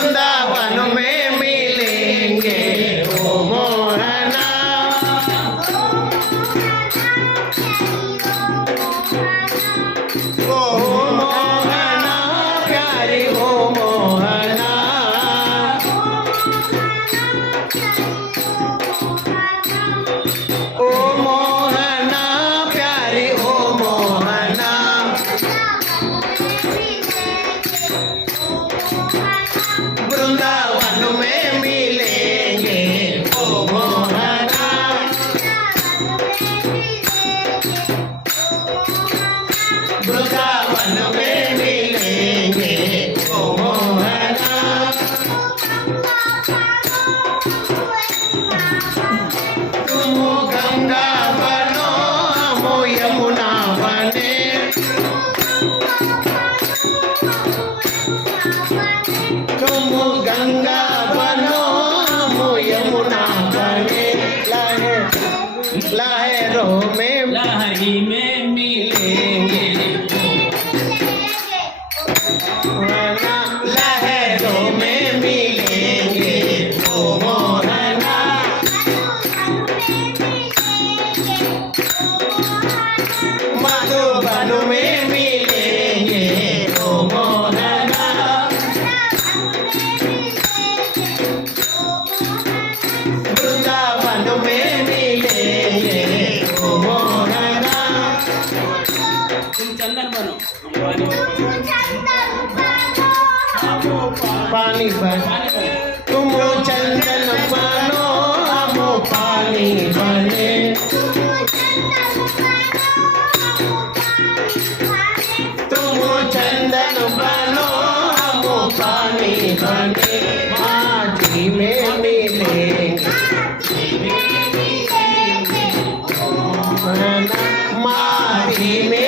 쏜다 como banu, bano lahe lahe ro me तुम चंदन बनो। पानी बन। तुम चंदन बनो हम पानी बने। तुम चंदन बनो हम पानी बने। माटी में मिले माटी में